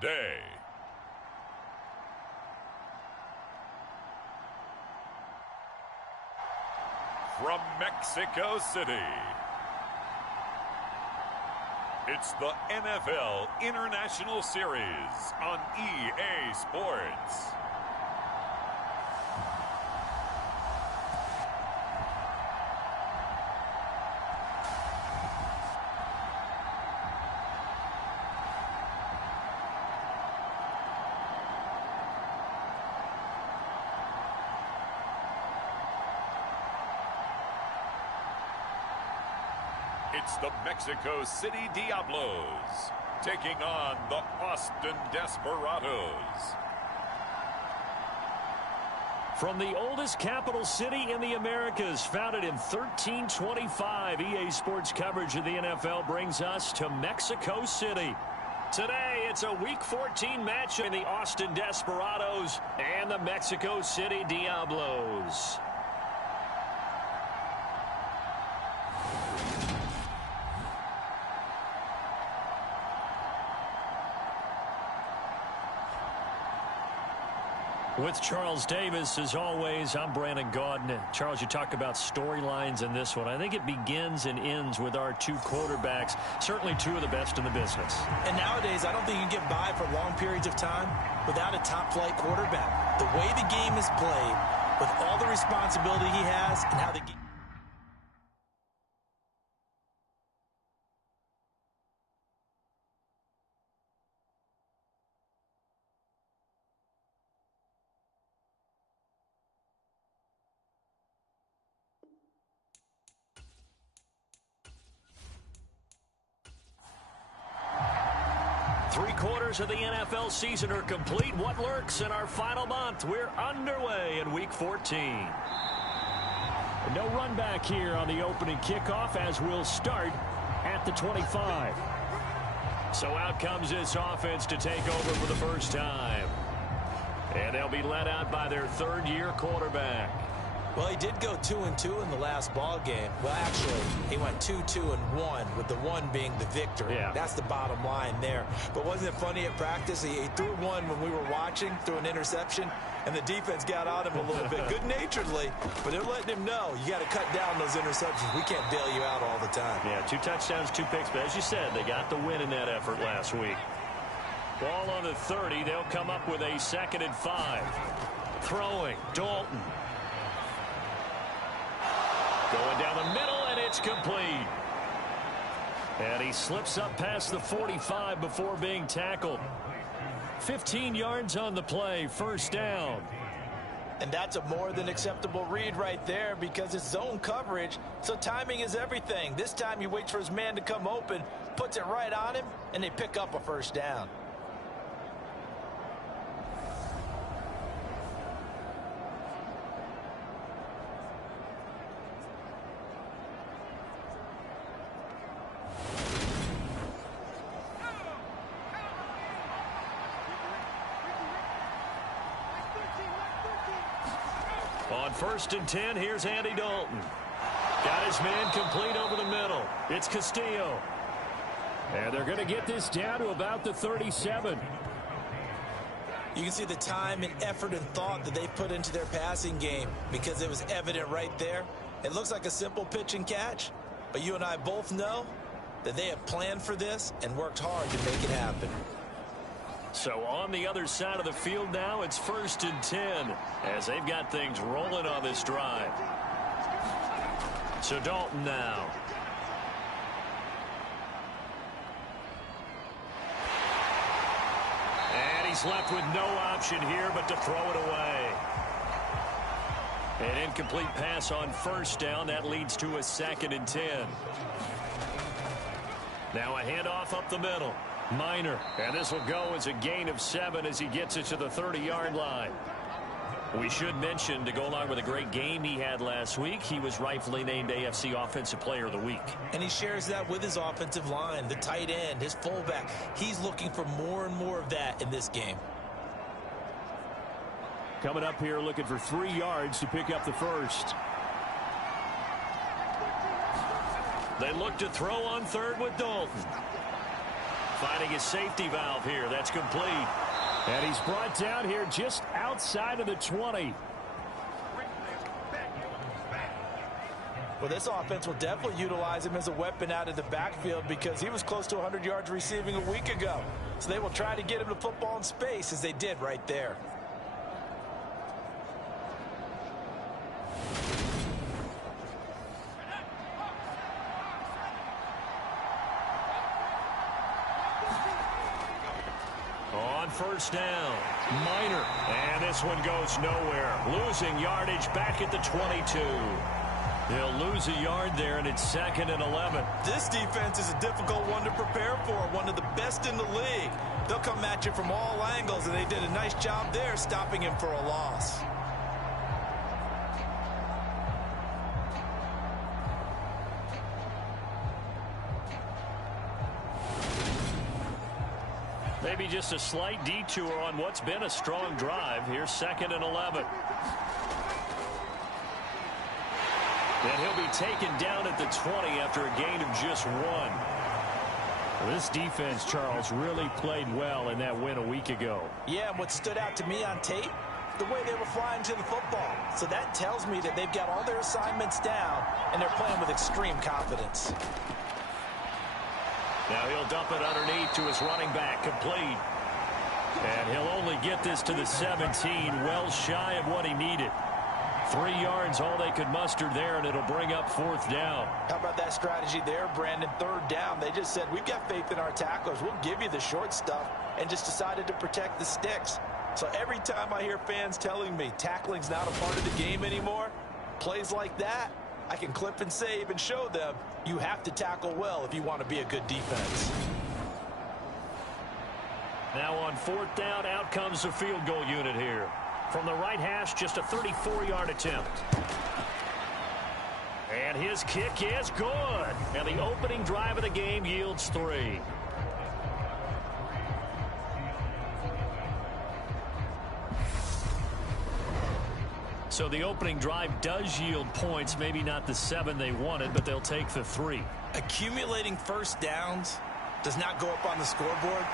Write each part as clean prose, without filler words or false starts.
today. From Mexico City, it's the NFL International Series on EA Sports. It's the Mexico City Diablos taking on the Austin Desperados. From the oldest capital city in the Americas, founded in 1325, EA Sports coverage of the NFL brings us to Mexico City. Today, it's a Week 14 match in the Austin Desperados and the Mexico City Diablos. With Charles Davis, as always, I'm Brandon Gaudin. Charles, you talk about storylines in this one. I think it begins and ends with our two quarterbacks, certainly two of the best in the business. And nowadays, I don't think you can get by for long periods of time without a top-flight quarterback. The way the game is played, with all the responsibility he has, and how the game... Three-quarters of the NFL season are complete. What lurks in our final month? We're underway in Week 14. No run back here on the opening kickoff as we'll start at the 25. So out comes this offense to take over for the first time. And they'll be led out by their third-year quarterback. Well, he did go 2-2 in the last ball game. Well, actually, he went 2-2-1, with the one being the victory. Yeah. That's the bottom line there. But wasn't it funny at practice? He threw one when we were watching, threw an interception, and the defense got on him a little bit, good-naturedly. But they're letting him know, you got to cut down those interceptions. We can't bail you out all the time. Yeah, 2 touchdowns, 2 picks. But as you said, they got the win in that effort last week. Ball on the 30. They'll come up with a 2nd and 5. Throwing, Dalton. Going down the middle, and it's complete. And he slips up past the 45 before being tackled. 15 yards on the play, first down. And that's a more than acceptable read right there because it's zone coverage, so timing is everything. This time he waits for his man to come open, puts it right on him, and they pick up a first down. On 1st and 10, here's Andy Dalton. Got his man complete over the middle. It's Castillo. And they're going to get this down to about the 37. You can see the time and effort and thought that they put into their passing game because it was evident right there. It looks like a simple pitch and catch, but you and I both know that they have planned for this and worked hard to make it happen. So on the other side of the field now, it's 1st and 10 as they've got things rolling on this drive. So Dalton now. And he's left with no option here but to throw it away. An incomplete pass on 1st down. That leads to a 2nd and 10. Now a handoff up the middle. Minor, and this will go as a gain of 7 as he gets it to the 30-yard line. We should mention, to go along with a great game he had last week, he was rightfully named AFC Offensive Player of the Week. And he shares that with his offensive line, the tight end, his fullback. He's looking for more and more of that in this game. Coming up here looking for 3 yards to pick up the first. They look to throw on 3rd with Dalton. Finding his safety valve here. That's complete. And he's brought down here just outside of the 20. Well, this offense will definitely utilize him as a weapon out of the backfield because he was close to 100 yards receiving a week ago. So they will try to get him the football in space as they did right there. On first down, Minor. And this one goes nowhere. Losing yardage back at the 22. They'll lose a yard there, and it's 2nd and 11. This defense is a difficult one to prepare for, one of the best in the league. They'll come at you from all angles, and they did a nice job there stopping him for a loss. Maybe just a slight detour on what's been a strong drive. Here's 2nd and 11. And he'll be taken down at the 20 after a gain of just 1. This defense, Charles, really played well in that win a week ago. Yeah, and what stood out to me on tape, the way they were flying to the football. So that tells me that they've got all their assignments down, and they're playing with extreme confidence. Now he'll dump it underneath to his running back, complete. And he'll only get this to the 17, well shy of what he needed. 3 yards, all they could muster there, and it'll bring up 4th down. How about that strategy there, Brandon? 3rd down. They just said, we've got faith in our tacklers. We'll give you the short stuff, and just decided to protect the sticks. So every time I hear fans telling me tackling's not a part of the game anymore, plays like that, I can clip and save and show them you have to tackle well if you want to be a good defense. Now on 4th down, out comes the field goal unit here. From the right hash, just a 34-yard attempt. And his kick is good. And the opening drive of the game yields 3. So the opening drive does yield points, maybe not the 7 they wanted, but they'll take the 3. Accumulating first downs does not go up on the scoreboard,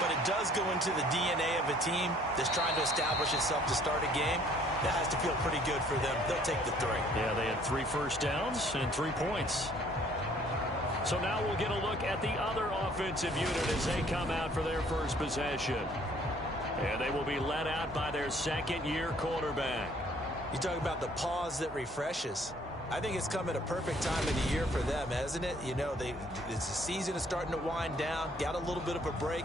but it does go into the DNA of a team that's trying to establish itself to start a game. That has to feel pretty good for them. They'll take the 3. Yeah, they had 3 first downs and 3 points. So now we'll get a look at the other offensive unit as they come out for their first possession. And they will be led out by their second-year quarterback. You talk about the pause that refreshes. I think it's come at a perfect time of the year for them, hasn't it? You know, the season is starting to wind down, got a little bit of a break.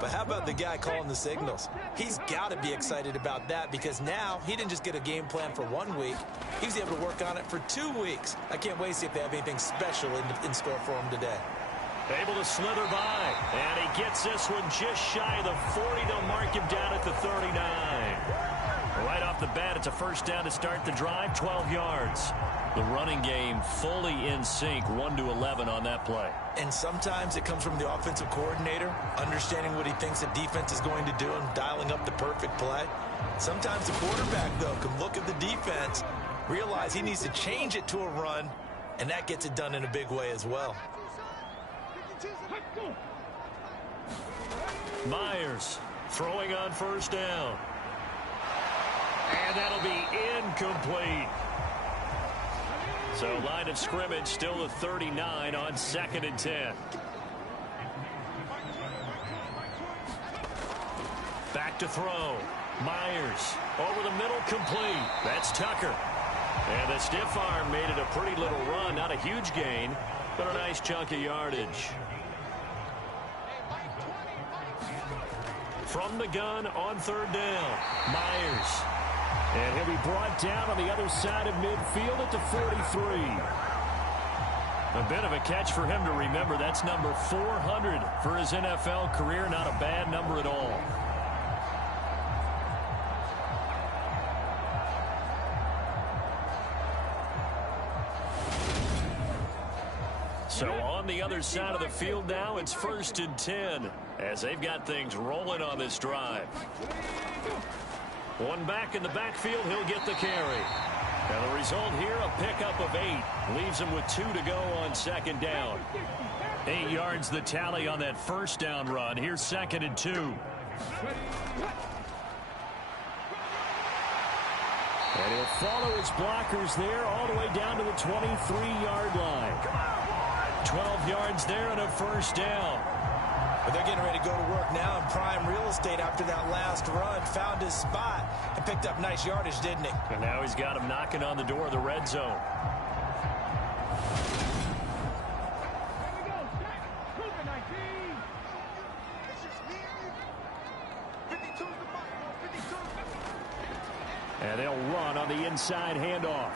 But how about the guy calling the signals? He's got to be excited about that because now he didn't just get a game plan for 1 week. He was able to work on it for 2 weeks. I can't wait to see if they have anything special in store for him today. Able to slither by, and he gets this one just shy of the 40. They'll mark him down at the 39. Right off the bat, it's a first down to start the drive, 12 yards. The running game fully in sync, 1-11 on that play. And sometimes it comes from the offensive coordinator, understanding what he thinks the defense is going to do and dialing up the perfect play. Sometimes the quarterback, though, can look at the defense, realize he needs to change it to a run, and that gets it done in a big way as well. Myers throwing on first down. And that'll be incomplete. So line of scrimmage still a 39 on 2nd and 10. Back to throw. Myers over the middle, complete. That's Tucker. And the stiff arm made it a pretty little run. Not a huge gain, but a nice chunk of yardage. From the gun on 3rd down. Myers. And he'll be brought down on the other side of midfield at the 43. A bit of a catch for him to remember. That's number 400 for his NFL career. Not a bad number at all. So on the other side of the field now, it's 1st and 10 as they've got things rolling on this drive. One back in the backfield, he'll get the carry. And the result here, a pickup of 8. Leaves him with 2 to go on 2nd down. 8 yards the tally on that first down run. Here's 2nd and 2. And he'll follow his blockers there all the way down to the 23-yard line. 12 yards there and a first down. But they're getting ready to go to work now in prime real estate after that last run. Found his spot and picked up nice yardage, didn't he? And now he's got him knocking on the door of the red zone. And they'll run on the inside handoff.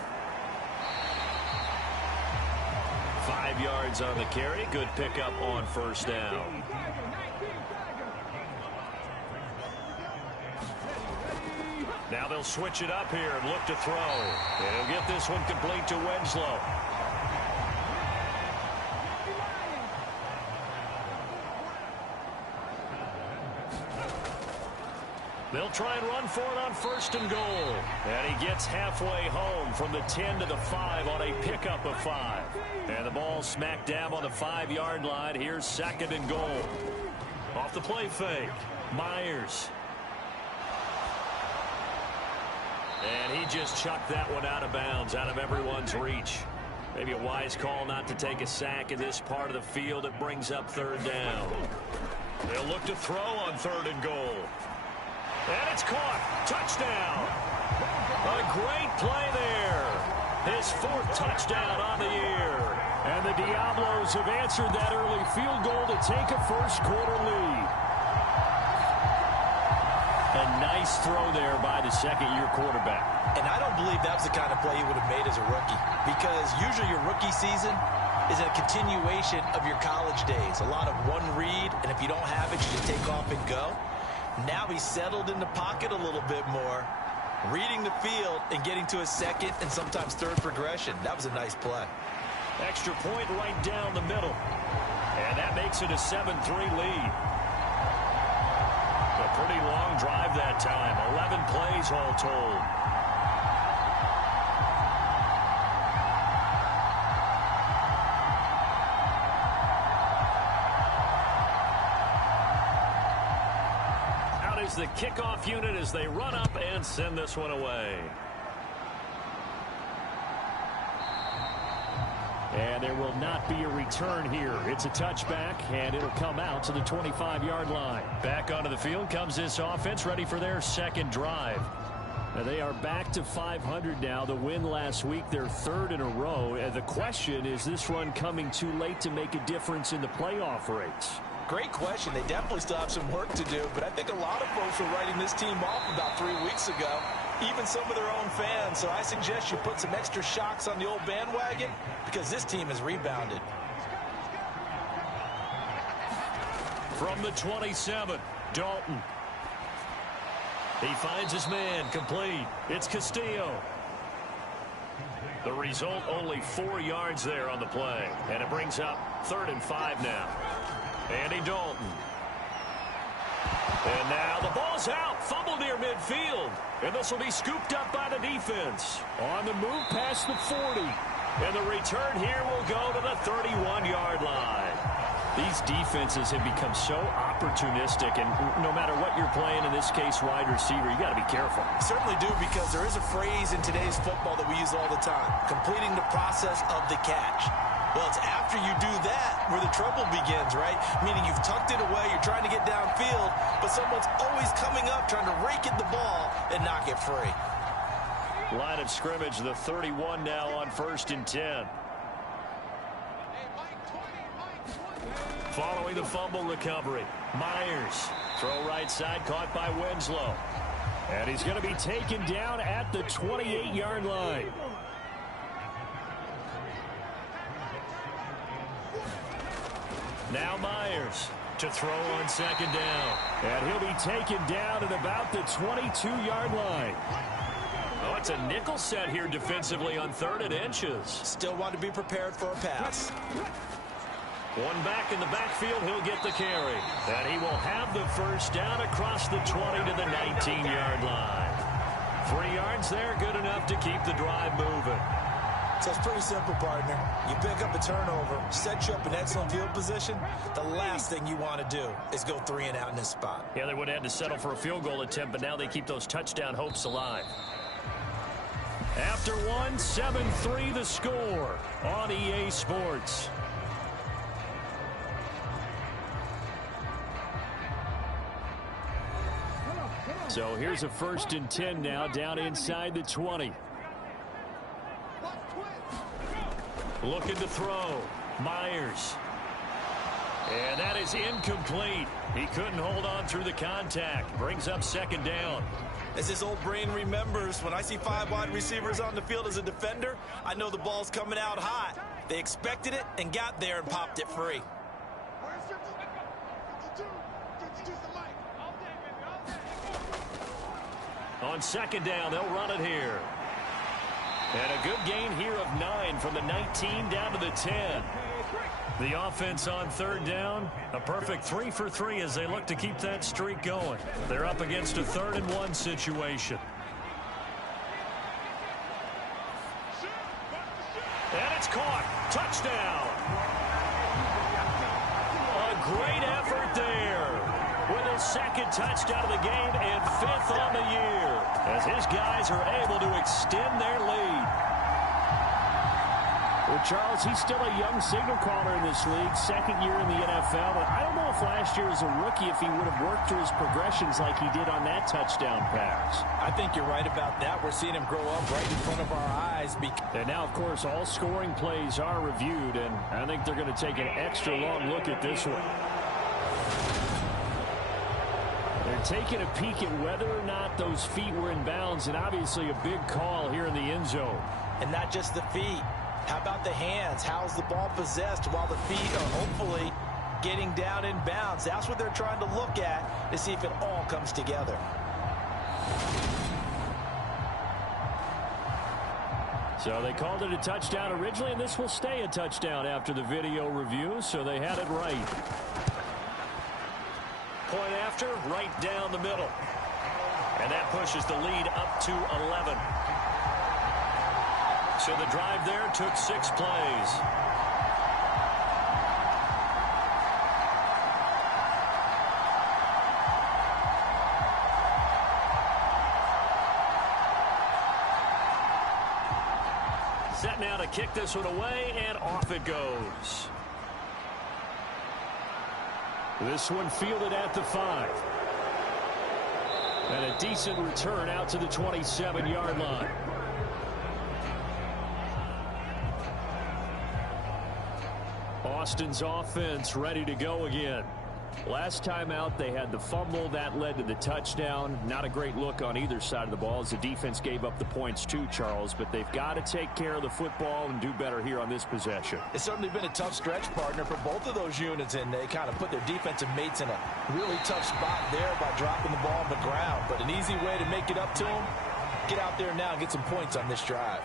5 yards on the carry. Good pickup on first down. Now they'll switch it up here and look to throw. And he'll get this one complete to Winslow. They'll try and run for it on 1st and goal. And he gets halfway home from the 10 to the 5 on a pickup of 5. And the ball smack dab on the 5-yard line. Here's 2nd and goal. Off the play fake. Myers. And he just chucked that one out of bounds, out of everyone's reach. Maybe a wise call not to take a sack in this part of the field. It brings up 3rd down. They'll look to throw on 3rd and goal. And it's caught. Touchdown. A great play there. His 4th touchdown on the year. And the Diablos have answered that early field goal to take a first-quarter lead. A nice throw there by the second-year quarterback. And I don't believe that was the kind of play he would have made as a rookie. Because usually your rookie season is a continuation of your college days. A lot of one read, and if you don't have it, you just take off and go. Now he's settled in the pocket a little bit more, reading the field and getting to his 2nd and sometimes 3rd progression. That was a nice play. Extra point right down the middle. And that makes it a 7-3 lead. A pretty long drive that time. 11 plays all told. The kickoff unit as they run up and send this one away. And there will not be a return here. It's a touchback, and it'll come out to the 25-yard line. Back onto the field comes this offense, ready for their 2nd drive. Now they are back to 500 now. The win last week, their 3rd in a row. And the question is this run coming too late to make a difference in the playoff race? Great question. They definitely still have some work to do, but I think a lot of folks were writing this team off about 3 weeks ago, even some of their own fans. So I suggest you put some extra shocks on the old bandwagon because this team has rebounded. From the 27, Dalton. He finds his man, complete. It's Castillo. The result, only 4 yards there on the play, and it brings up 3rd and 5 now. Andy Dalton. And now the ball's out. Fumble near midfield. And this will be scooped up by the defense. On the move past the 40. And the return here will go to the 31-yard line. These defenses have become so opportunistic, and no matter what you're playing, in this case wide receiver, you got to be careful. Certainly do, because there is a phrase in today's football that we use all the time, completing the process of the catch. Well, it's after you do that where the trouble begins, right? Meaning you've tucked it away, you're trying to get downfield, but someone's always coming up trying to rake at the ball and knock it free. Line of scrimmage, the 31 now on 1st and 10. Following the fumble recovery, Myers. Throw right side, caught by Winslow. And he's going to be taken down at the 28-yard line. Now Myers to throw on 2nd down. And he'll be taken down at about the 22-yard line. Oh, it's a nickel set here defensively on 3rd and inches. Still want to be prepared for a pass. One back in the backfield, he'll get the carry. And he will have the first down across the 20 to the 19-yard line. 3 yards there, good enough to keep the drive moving. So it's pretty simple, partner. You pick up a turnover, set you up in excellent field position. The last thing you want to do is go 3 and out in this spot. Yeah, they would have had to settle for a field goal attempt, but now they keep those touchdown hopes alive. After one, 7-3 the score on EA Sports. So here's a 1st and 10 now, down inside the 20. Looking to throw. Myers. And that is incomplete. He couldn't hold on through the contact. Brings up 2nd down. As his old brain remembers, when I see 5 wide receivers on the field as a defender, I know the ball's coming out hot. They expected it and got there and popped it free. On 2nd down, they'll run it here. And a good gain here of 9 from the 19 down to the 10. The offense on 3rd down, a perfect 3 for 3 as they look to keep that streak going. They're up against a 3rd and 1 situation. And it's caught. Touchdown. A great effort there with his 2nd touchdown of the game and 5th on the year as his guys are able to extend their lead. Well, Charles, he's still a young signal caller in this league, 2nd year in the NFL. But I don't know if last year as a rookie if he would have worked through his progressions like he did on that touchdown pass. I think you're right about that. We're seeing him grow up right in front of our eyes. And now, of course, all scoring plays are reviewed, and I think they're going to take an extra long look at this one. They're taking a peek at whether or not those feet were in bounds, and obviously a big call here in the end zone. And not just the feet. How about the hands? How's the ball possessed while the feet are hopefully getting down in bounds? That's what they're trying to look at to see if it all comes together. So they called it a touchdown originally, and this will stay a touchdown after the video review, so they had it right. Point after, right down the middle. And that pushes the lead up to 11. So the drive there took 6 plays. Set now to kick this one away, and off it goes. This one fielded at the 5. And a decent return out to the 27-yard line. Austin's offense ready to go again. Last time out, they had the fumble. That led to the touchdown. Not a great look on either side of the ball as the defense gave up the points too, Charles. But they've got to take care of the football and do better here on this possession. It's certainly been a tough stretch, partner, for both of those units, and they kind of put their defensive mates in a really tough spot there by dropping the ball on the ground. But an easy way to make it up to them, get out there now and get some points on this drive.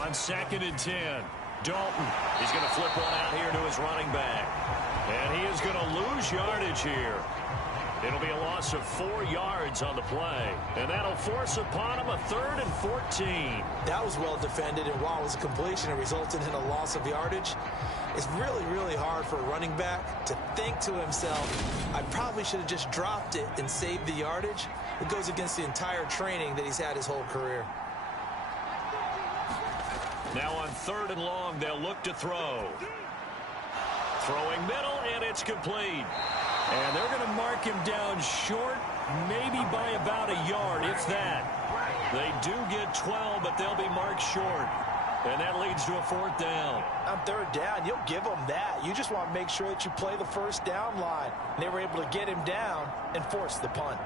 On 2nd and 10. Dalton, he's going to flip one out here to his running back. And he is going to lose yardage here. It'll be a loss of 4 yards on the play. And that'll force upon him a 3rd and 14. That was well defended, and while it was a completion, it resulted in a loss of yardage. It's really, really hard for a running back to think to himself, I probably should have just dropped it and saved the yardage. It goes against the entire training that he's had his whole career. Now on 3rd and long, they'll look to throw. Throwing middle, and it's complete. And they're going to mark him down short, maybe by about a yard, if that. They do get 12, but they'll be marked short. And that leads to a 4th down. On 3rd down, you'll give them that. You just want to make sure that you play the 1st down line. And they were able to get him down and force the punt.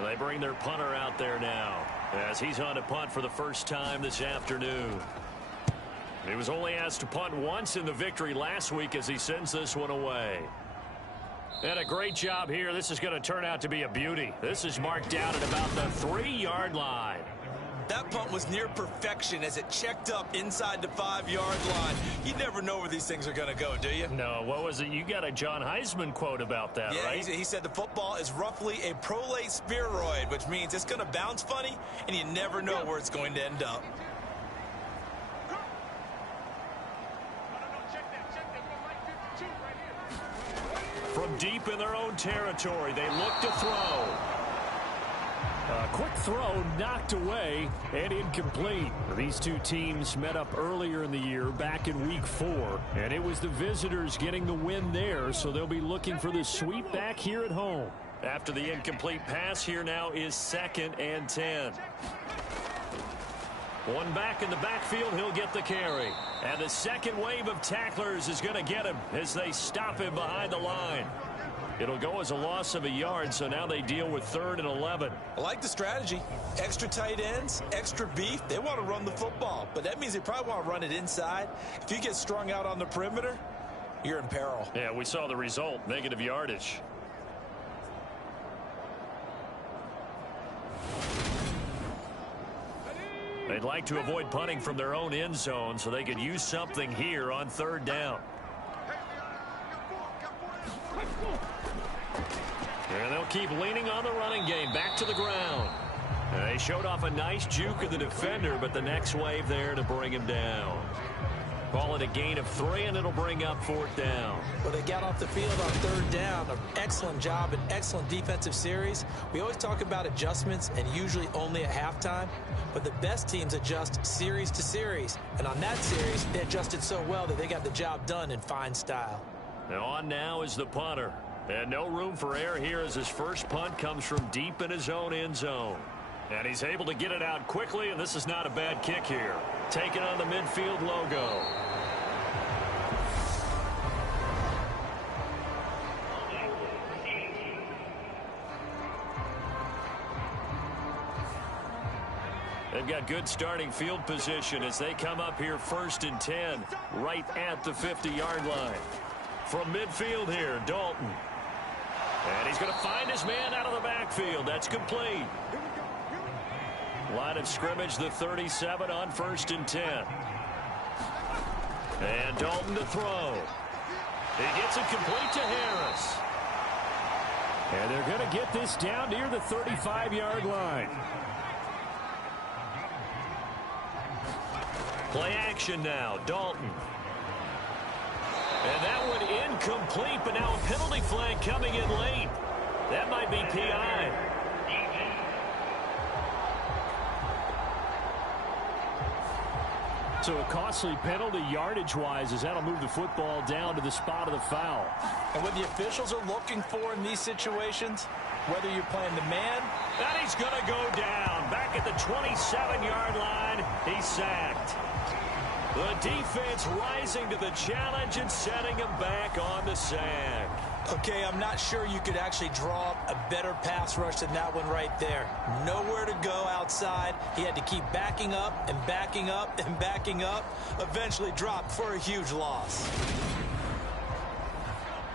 They bring their punter out there now as he's on to punt for the first time this afternoon. He was only asked to punt once in the victory last week as he sends this one away. And a great job here. This is going to turn out to be a beauty. This is marked down at about the 3-yard line. That punt was near perfection as it checked up inside the 5-yard line. You never know where these things are going to go, do you? No, what was it? You got a John Heisman quote about that, yeah, right? He said the football is roughly a prolate spheroid, which means it's going to bounce funny, and you never know where it's going to end up. From deep in their own territory, they look to throw. A quick throw knocked away and incomplete. These two teams met up earlier in the year back in week 4, and it was the visitors getting the win there, so they'll be looking for the sweep back here at home. After the incomplete pass, here now is 2nd and 10. One back in the backfield, he'll get the carry. And the second wave of tacklers is going to get him as they stop him behind the line. It'll go as a loss of a yard, so now they deal with 3rd and 11. I like the strategy. Extra tight ends, extra beef. They want to run the football, but that means they probably want to run it inside. If you get strung out on the perimeter, you're in peril. Yeah, we saw the result, negative yardage. They'd like to avoid punting from their own end zone so they could use something here on 3rd down. And they'll keep leaning on the running game back to the ground. They showed off a nice juke of the defender, but the next wave there to bring him down. Call it a gain of 3, and it'll bring up 4th down. Well, they got off the field on 3rd down. An excellent job, an excellent defensive series. We always talk about adjustments, and usually only at halftime. But the best teams adjust series to series. And on that series, they adjusted so well that they got the job done in fine style. Now on now is the punter. And no room for error here as his first punt comes from deep in his own end zone. And he's able to get it out quickly, and this is not a bad kick here. Taking on the midfield logo. They've got good starting field position as they come up here 1st and 10, right at the 50-yard line. From midfield here, Dalton. And he's going to find his man out of the backfield. That's complete. Line of scrimmage, the 37 on 1st and 10. And Dalton to throw. He gets it complete to Harris. And they're going to get this down near the 35-yard line. Play action now, Dalton. And that one incomplete, but now a penalty flag coming in late. That might be PI. So a costly penalty yardage-wise as that'll move the football down to the spot of the foul. And what the officials are looking for in these situations, whether you're playing the man. And he's going to go down. Back at the 27-yard line, he's sacked. The defense rising to the challenge and setting him back on the sack. Okay, I'm not sure you could actually draw up a better pass rush than that one right there. Nowhere to go outside. He had to keep backing up and backing up and backing up. Eventually dropped for a huge loss.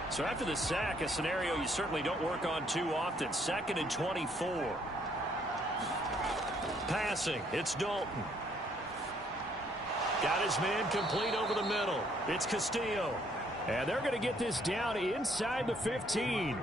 So after the sack, a scenario you certainly don't work on too often. 2nd and 24. Passing, it's Dalton. Got his man complete over the middle. It's Castillo. And they're going to get this down inside the 15.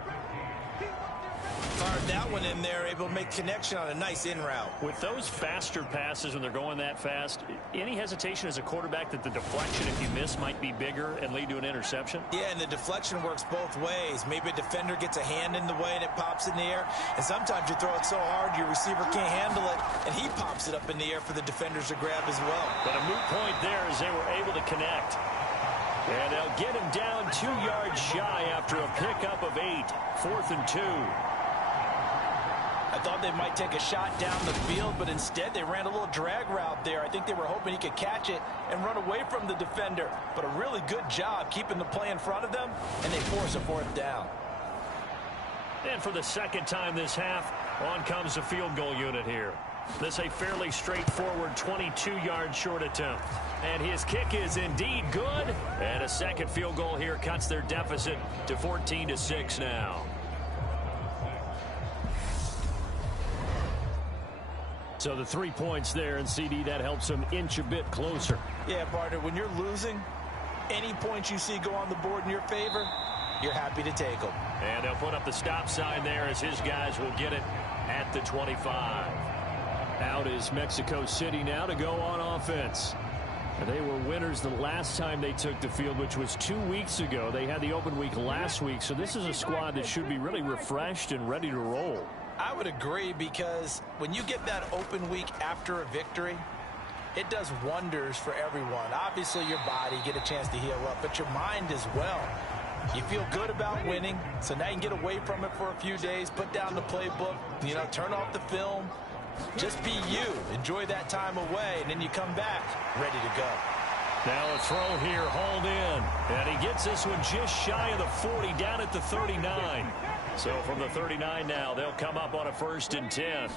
Fired that one in there, able to make connection on a nice in route. With those faster passes when they're going that fast, any hesitation as a quarterback that the deflection, if you miss, might be bigger and lead to an interception? Yeah, and the deflection works both ways. Maybe a defender gets a hand in the way and it pops in the air. And sometimes you throw it so hard your receiver can't handle it, and he pops it up in the air for the defenders to grab as well. But a moot point there as they were able to connect. And they'll get him down 2 yards shy after a pickup of 8. 4th and 2. I thought they might take a shot down the field, but instead they ran a little drag route there. I think they were hoping he could catch it and run away from the defender. But a really good job keeping the play in front of them, and they force a 4th down. And for the second time this half, on comes the field goal unit here. This a fairly straightforward 22-yard short attempt. And his kick is indeed good. And a second field goal here cuts their deficit to 14-6 now. So the 3 points there, and CD, that helps them inch a bit closer. Yeah, partner, when you're losing, any points you see go on the board in your favor, you're happy to take them. And they'll put up the stop sign there as his guys will get it at the 25. Out is Mexico City now to go on offense. They were winners the last time they took the field, which was 2 weeks ago. They had the open week last week, so this is a squad that should be really refreshed and ready to roll. I would agree, because when you get that open week after a victory, it does wonders for everyone. Obviously, your body, get a chance to heal up, but your mind as well. You feel good about winning, so now you can get away from it for a few days, put down the playbook, turn off the film. Just be you. Enjoy that time away, and then you come back ready to go. Now a throw here, hauled in. And he gets this one just shy of the 40, down at the 39. So from the 39 now, they'll come up on a 1st and 10.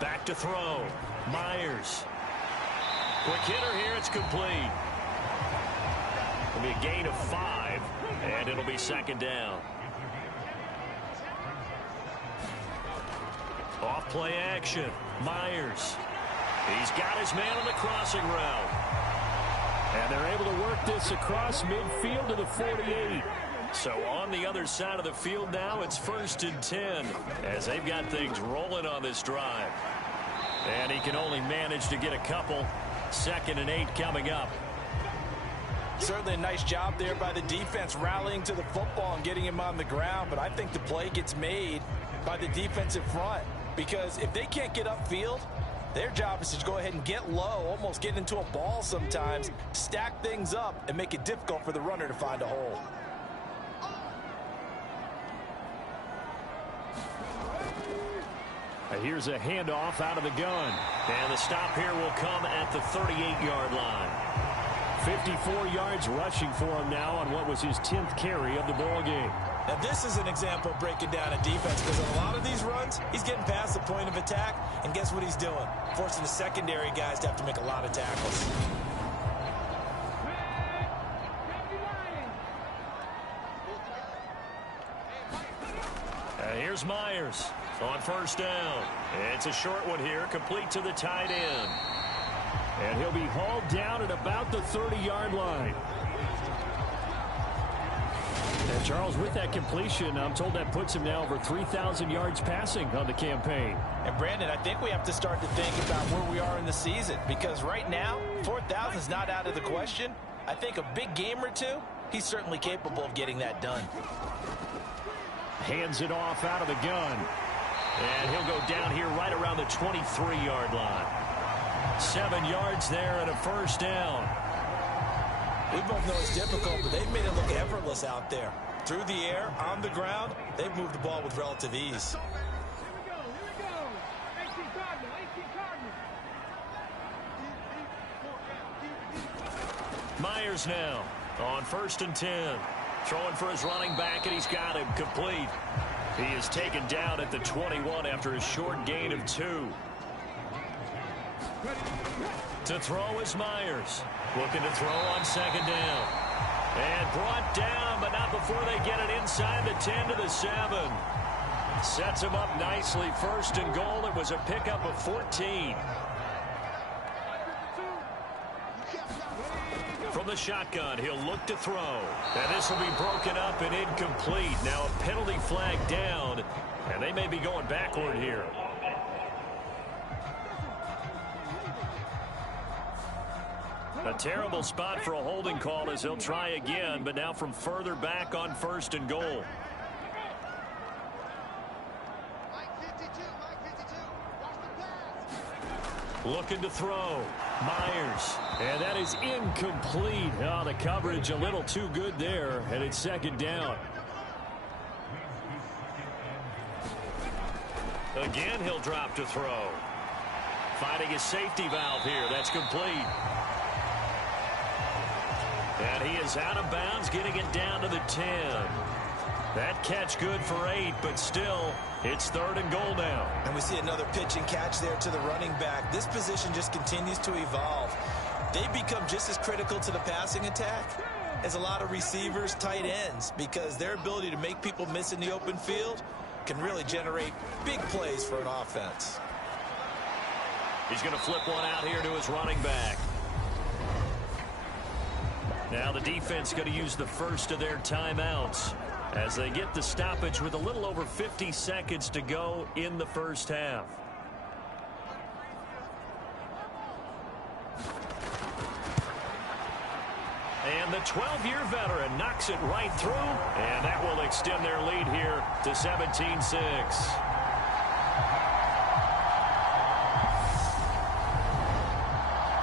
Back to throw. Myers. Quick hitter here, it's complete. It'll be a gain of 5, and it'll be 2nd down. Off play action. Myers. He's got his man on the crossing route. And they're able to work this across midfield to the 48. So on the other side of the field now, it's 1st and 10 as they've got things rolling on this drive. And he can only manage to get a couple. 2nd and 8 coming up. Certainly a nice job there by the defense rallying to the football and getting him on the ground. But I think the play gets made by the defensive front, because if they can't get upfield, their job is to go ahead and get low, almost get into a ball sometimes, stack things up, and make it difficult for the runner to find a hole. Here's a handoff out of the gun. And the stop here will come at the 38-yard line. 54 yards rushing for him now on what was his 10th carry of the ball game. Now this is an example of breaking down a defense, because on a lot of these runs, he's getting past the point of attack, and guess what he's doing? Forcing the secondary guys to have to make a lot of tackles. Here's Myers on 1st down. It's a short one here, complete to the tight end. And he'll be hauled down at about the 30-yard line. And Charles, with that completion, I'm told that puts him now over 3,000 yards passing on the campaign. And Brandon, I think we have to start to think about where we are in the season, because right now, 4,000 is not out of the question. I think a big game or two, he's certainly capable of getting that done. Hands it off out of the gun. And he'll go down here right around the 23-yard line. 7 yards there and a 1st down. We both know it's difficult, but they've made it look effortless out there. Through the air, on the ground, they've moved the ball with relative ease. Myers now on 1st and 10. Throwing for his running back, and he's got him complete. He is taken down at the 21 after a short gain of 2. To throw is Myers. Looking to throw on 2nd down. And brought down, but not before they get it inside the 10 to the 7. Sets him up nicely. 1st and goal. It was a pickup of 14. From the shotgun, he'll look to throw. And this will be broken up and incomplete. Now a penalty flag down, and they may be going backward here. A terrible spot for a holding call as they'll try again, but now from further back on 1st and goal. Looking to throw. Myers. And that is incomplete. Oh, the coverage a little too good there, and it's 2nd down. Again, he'll drop to throw. Finding his safety valve here. That's complete. And he is out of bounds, getting it down to the 10. That catch good for 8, but still, it's 3rd and goal now. And we see another pitch and catch there to the running back. This position just continues to evolve. They become just as critical to the passing attack as a lot of receivers, tight ends, because their ability to make people miss in the open field can really generate big plays for an offense. He's going to flip one out here to his running back. Now the defense going to use the first of their timeouts as they get the stoppage with a little over 50 seconds to go in the first half. And the 12-year veteran knocks it right through, and that will extend their lead here to 17-6.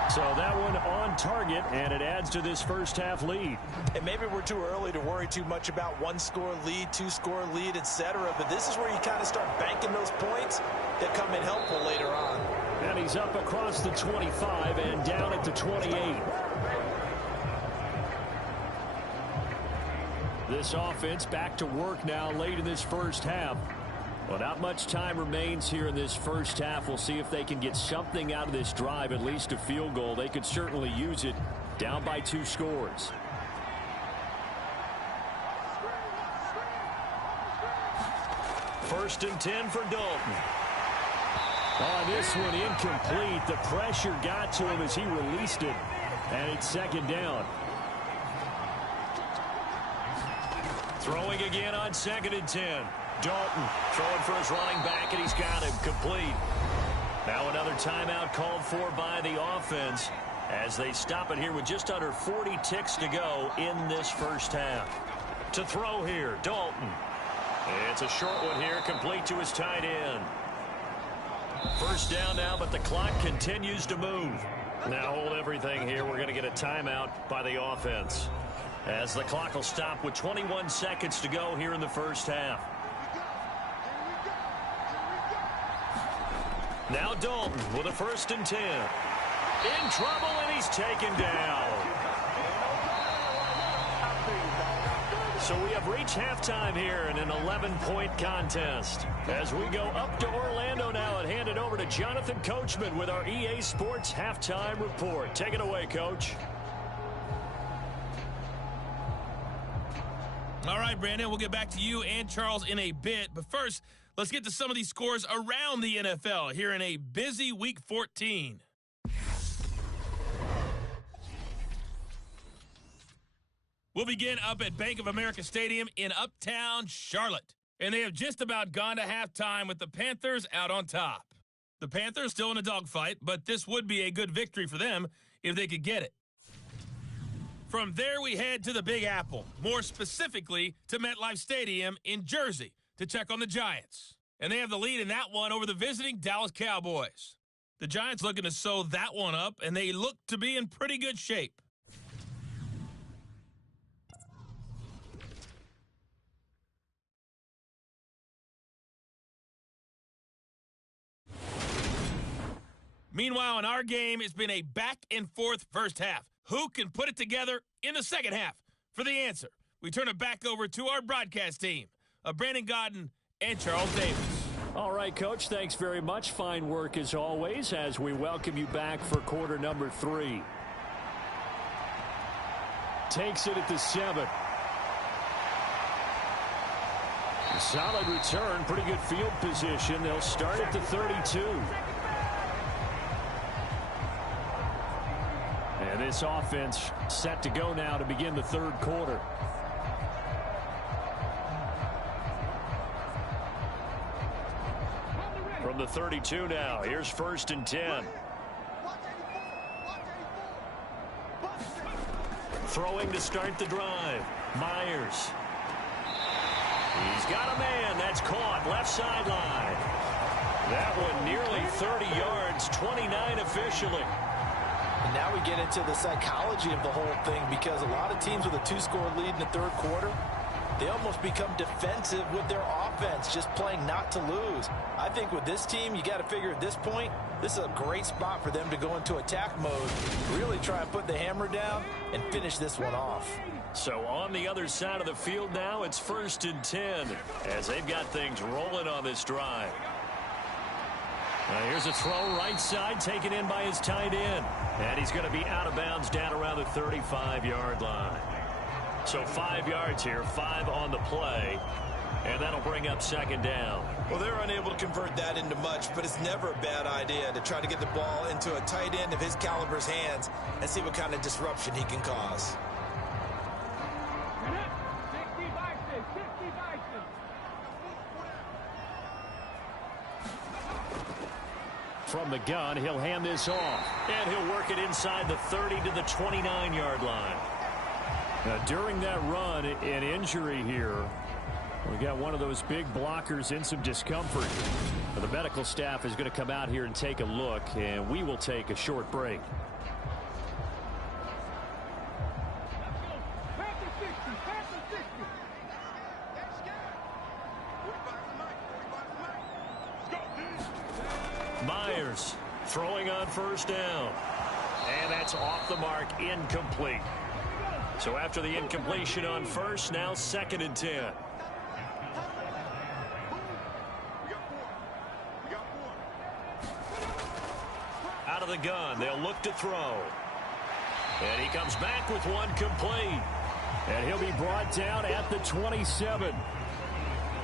So that one on target, and it adds to this first half lead. And maybe we're too early to worry too much about one-score lead, two-score lead, etc. But this is where you kind of start banking those points that come in helpful later on. And he's up across the 25 and down at the 28. This offense back to work now late in this first half. Well, not much time remains here in this first half. We'll see if they can get something out of this drive, at least a field goal. They could certainly use it, down by 2 scores. First and 10 for Dalton. On this one, incomplete. The pressure got to him as he released it, and it's second down. Throwing again on second and 10. Dalton throwing for his running back, and he's got him complete. Now another timeout called for by the offense as they stop it here with just under 40 ticks to go in this first half. To throw here, Dalton. It's a short one here, complete to his tight end. First down now, but the clock continues to move. Now hold everything here. We're going to get a timeout by the offense, as the clock will stop with 21 seconds to go here in the first half. Now Dalton with a first and 10. In trouble, and he's taken down. So we have reached halftime here in an 11-point contest. As we go up to Orlando now and hand it over to Jonathan Coachman with our EA Sports Halftime Report. Take it away, Coach. All right, Brandon, we'll get back to you and Charles in a bit. But first, let's get to some of these scores around the NFL here in a busy Week 14. We'll begin up at Bank of America Stadium in Uptown Charlotte. And they have just about gone to halftime with the Panthers out on top. The Panthers still in a dogfight, but this would be a good victory for them if they could get it. From there, we head to the Big Apple, more specifically to MetLife Stadium in Jersey, to check on the Giants. And they have the lead in that one over the visiting Dallas Cowboys. The Giants looking to sew that one up, and they look to be in pretty good shape. Meanwhile, in our game, it's been a back-and-forth first half. Who can put it together in the second half? For the answer, we turn it back over to our broadcast team of Brandon Godden and Charles Davis. All right, Coach, thanks very much. Fine work as always as we welcome you back for quarter number 3. Takes it at the 7. Solid return, pretty good field position. They'll start at the 32. And this offense set to go now to begin the third quarter. From the 32 now, here's first and 10. Throwing to start the drive. Myers. He's got a man. That's caught. Left sideline. That one nearly 30 yards, 29 officially. And now we get into the psychology of the whole thing, because a lot of teams with a 2-score lead in the third quarter, they almost become defensive with their offense, just playing not to lose. I think with this team, you got to figure at this point, this is a great spot for them to go into attack mode, really try and put the hammer down and finish this one off. So on the other side of the field now, it's first and 10 as they've got things rolling on this drive. Now here's a throw right side, taken in by his tight end. And he's going to be out of bounds down around the 35-yard line. So 5 yards here, 5 on the play. And that'll bring up second down. Well, they're unable to convert that into much, but it's never a bad idea to try to get the ball into a tight end of his caliber's hands and see what kind of disruption he can cause. From the gun, he'll hand this off. And he'll work it inside the 30 to the 29-yard line. Now, during that run, an injury here. We got one of those big blockers in some discomfort. The medical staff is going to come out here and take a look, and we will take a short break. Myers throwing on first down. And that's off the mark, incomplete. So after the incompletion on first, now 2nd and 10. Out of the gun, they'll look to throw. And he comes back with one complete. And he'll be brought down at the 27.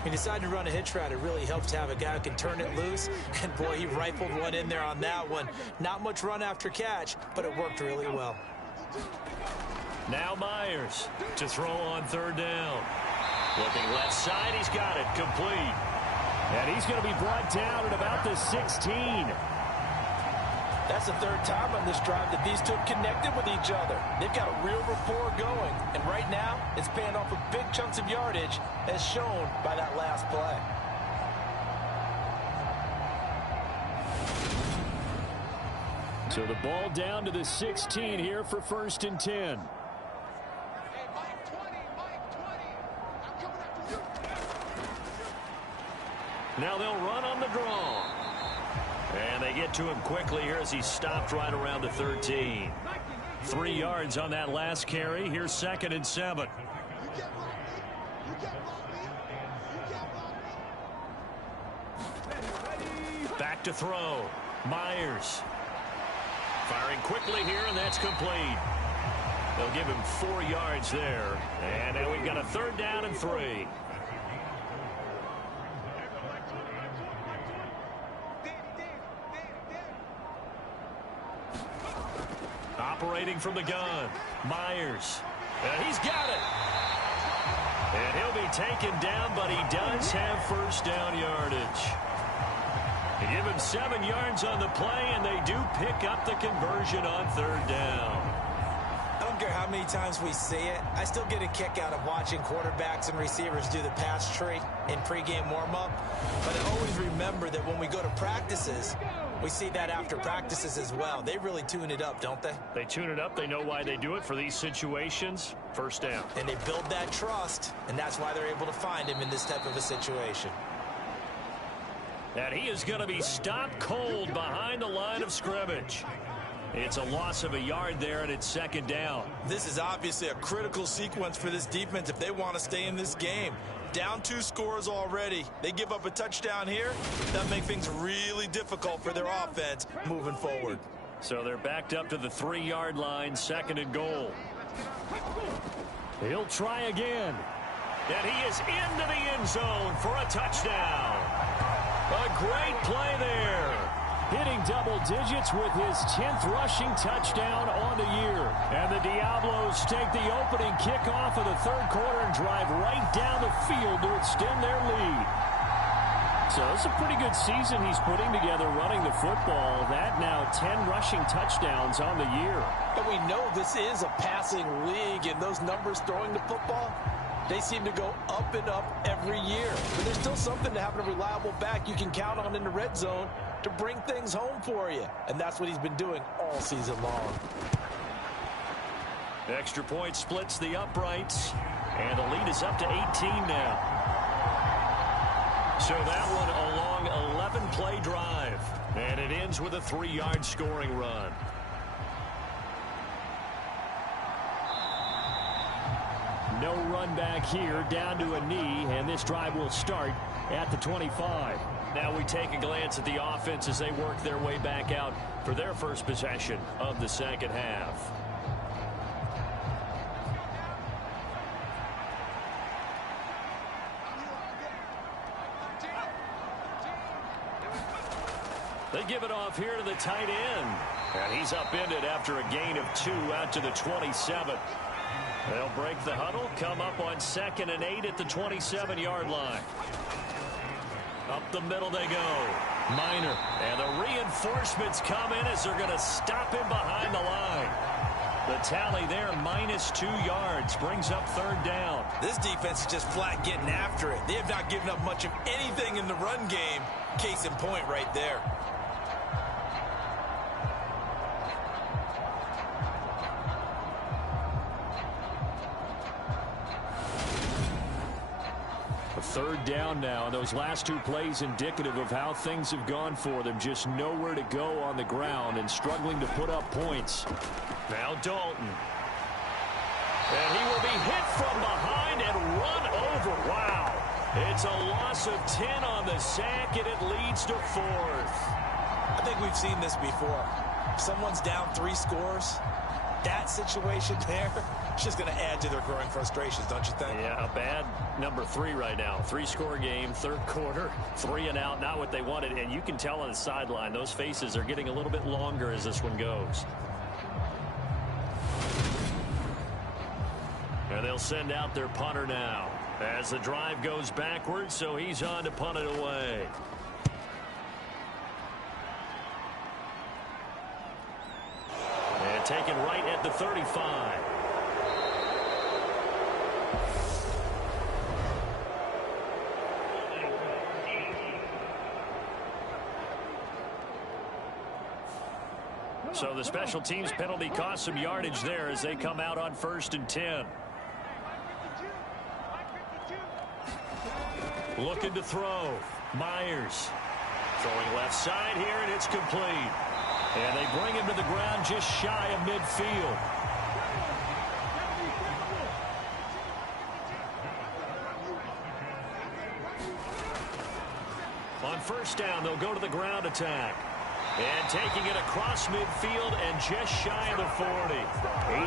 He decided to run a hitch route. It really helps to have a guy who can turn it loose. And, boy, he rifled one in there on that one. Not much run after catch, but it worked really well. Now Myers to throw on 3rd down. Looking left side, he's got it, complete. And he's going to be brought down at about the 16. That's the 3rd time on this drive that these two have connected with each other. They've got a real rapport going. And right now, it's paying off with big chunks of yardage, as shown by that last play. So the ball down to the 16 here for 1st and 10. Now they'll run on the draw. And they get to him quickly here as he stopped right around the 13. 3 yards on that last carry. Here's 2nd and 7. Back to throw. Myers. Firing quickly here, and that's complete. They'll give him 4 yards there. And now we've got a 3rd down and 3. Operating from the gun. Myers. And he's got it. And he'll be taken down, but he does have 1st down yardage. They give him 7 yards on the play, and they do pick up the conversion on 3rd down. I don't care how many times we see it. I still get a kick out of watching quarterbacks and receivers do the pass tree in pregame warm-up. But I always remember that when we go to practices, we see that after practices as well. They really tune it up, don't they? They tune it up. They know why they do it for these situations. 1st down. And they build that trust, and that's why they're able to find him in this type of a situation. And he is going to be stopped cold behind the line of scrimmage. It's a loss of a yard there, and it's 2nd down. This is obviously a critical sequence for this defense if they want to stay in this game. Down 2 scores already. They give up a touchdown here. That makes things really difficult for their offense moving forward. So they're backed up to the 3-yard line, 2nd and goal. He'll try again. And he is into the end zone for a touchdown. A great play there. Hitting double digits with his 10th rushing touchdown on the year. And the Diablos take the opening kickoff of the 3rd quarter and drive right down the field to extend their lead. So it's a pretty good season he's putting together running the football. That now 10 rushing touchdowns on the year. And we know this is a passing league, and those numbers throwing the football, they seem to go up and up every year. But there's still something to having a reliable back you can count on in the red zone to bring things home for you. And that's what he's been doing all season long. Extra point splits the uprights. And the lead is up to 18 now. So that one a long 11-play drive. And it ends with a 3-yard scoring run. No run back here, down to a knee, and this drive will start at the 25. Now we take a glance at the offense as they work their way back out for their first possession of the 2nd half. They give it off here to the tight end. And he's upended after a gain of 2 out to the 27. They'll break the huddle, come up on 2nd and 8 at the 27-yard line. Up the middle they go. Minor. And the reinforcements come in as they're going to stop him behind the line. The tally there, -2 yards, brings up 3rd down. This defense is just flat getting after it. They have not given up much of anything in the run game. Case in point right there. A 3rd down now. Those last 2 plays indicative of how things have gone for them. Just nowhere to go on the ground and struggling to put up points. Now Dalton. And he will be hit from behind and run over. Wow. It's a loss of 10 on the sack, and it leads to 4th. I think we've seen this before. If someone's down 3 scores, that situation there, it's just going to add to their growing frustrations, don't you think? Yeah, a bad number 3 right now. 3-score game, 3rd quarter, 3 and out, not what they wanted. And you can tell on the sideline, those faces are getting a little bit longer as this one goes. And they'll send out their punter now as the drive goes backwards, so he's on to punt it away. And taken right at the 35. So the special teams penalty cost some yardage there as they come out on 1st and 10. Looking to throw. Myers throwing left side here, and it's complete. And they bring him to the ground just shy of midfield. On 1st down, they'll go to the ground attack. And taking it across midfield and just shy of the 40.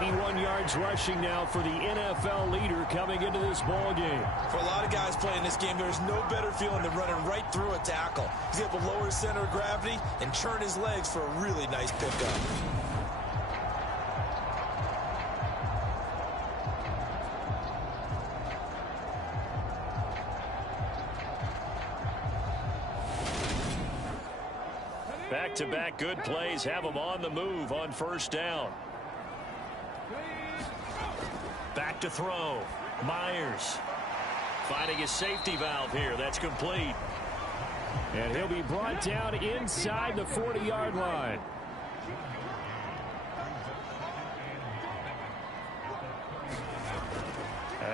81 yards rushing now for the NFL leader coming into this ball game. For a lot of guys playing this game, there's no better feeling than running right through a tackle. He's able to lower his center of gravity and churn his legs for a really nice pickup. Back-to-back good plays have them on the move on 1st down. Back to throw. Myers finding his safety valve here. That's complete. And he'll be brought down inside the 40-yard line.